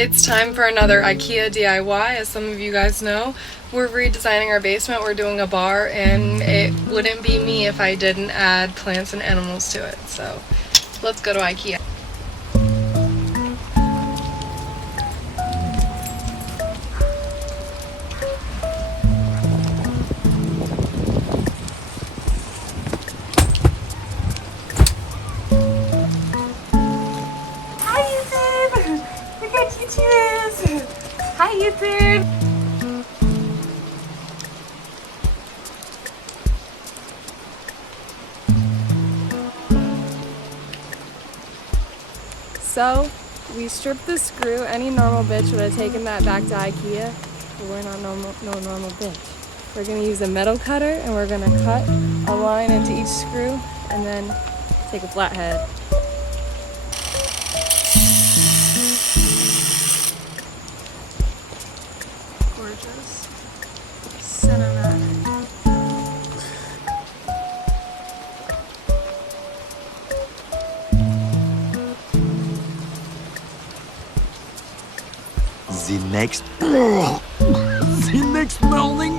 It's time for another IKEA DIY. As some of you guys know, we're redesigning our basement. We're doing a bar, and it wouldn't be me if I didn't add plants and animals to it. So let's go to IKEA. Hi, Ethan! So, we stripped the screw. Any normal bitch would have taken that back to IKEA, but we're not no normal bitch. We're gonna use a metal cutter and we're gonna cut a line into each screw and then take a flathead. Gorgeous. Cinematic. The next morning.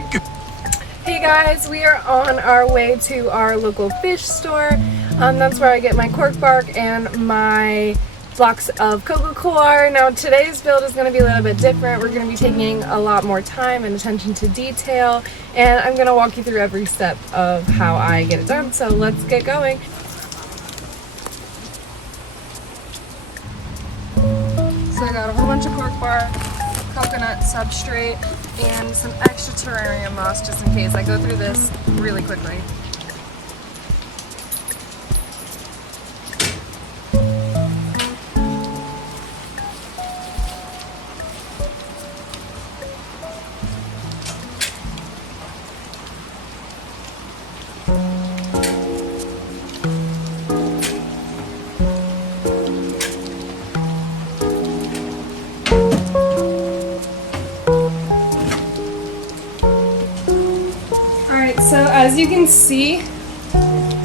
Hey guys, we are on our way to our local fish store. That's where I get my Corkbark and my blocks of Coco Coir. Now today's build is going to be a little bit different. We're going to be taking a lot more time and attention to detail, and I'm going to walk you through every step of how I get it done. So let's get going. So I got a whole bunch of Corkbark, coconut substrate, and some extra terrarium moss just in case. I go through this really quickly. So as you can see,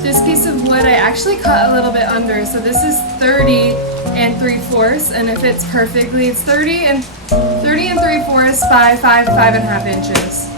this piece of wood I actually cut a little bit under. So this is 30 3/4, and it fits perfectly. It's 30 3/4 by 5.5 inches.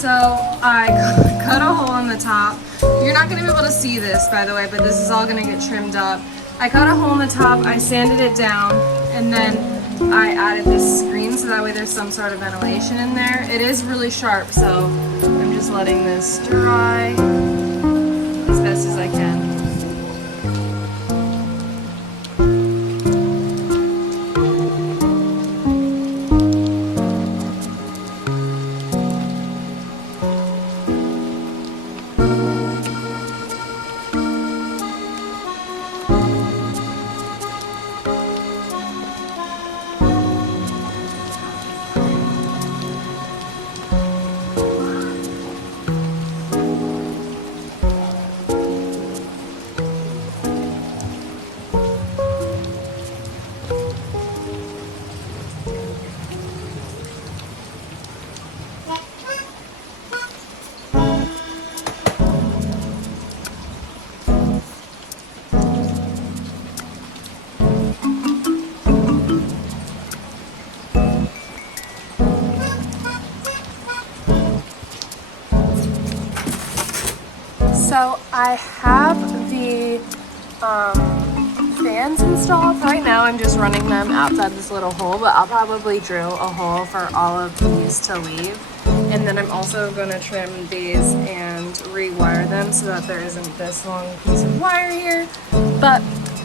So I cut a hole in the top. You're not going to be able to see this, by the way, but this is all going to get trimmed up. I cut a hole in the top, I sanded it down, and then I added this screen so that way there's some sort of ventilation in there. It is really sharp, so I'm just letting this dry as best as I can. So I have the fans installed. Right now I'm just running them outside this little hole, but I'll probably drill a hole for all of these to leave. And then I'm also going to trim these and rewire them so that there isn't this long piece of wire here. But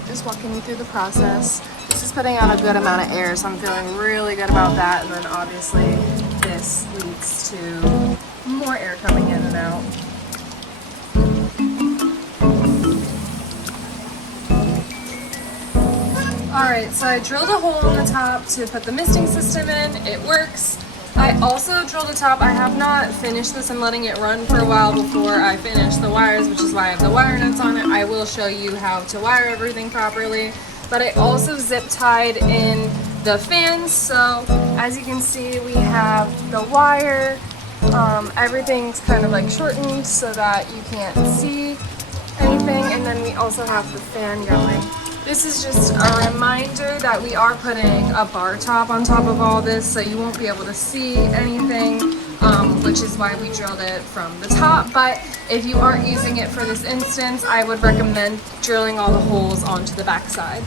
just walking you through the process. This is putting out a good amount of air, so I'm feeling really good about that. And then obviously this leads to more air coming in and out. Alright, so I drilled a hole in the top to put the misting system in. It works. I also drilled the top. I have not finished this. I'm letting it run for a while before I finish the wires, which is why I have the wire nuts on it. I will show you how to wire everything properly. But I also zip tied in the fans. So as you can see, we have the wire. Everything's kind of like shortened so that you can't see anything. And then we also have the fan going. This is just a reminder that we are putting a bar top on top of all this, so you won't be able to see anything, which is why we drilled it from the top. But if you aren't using it for this instance, I would recommend drilling all the holes onto the back side.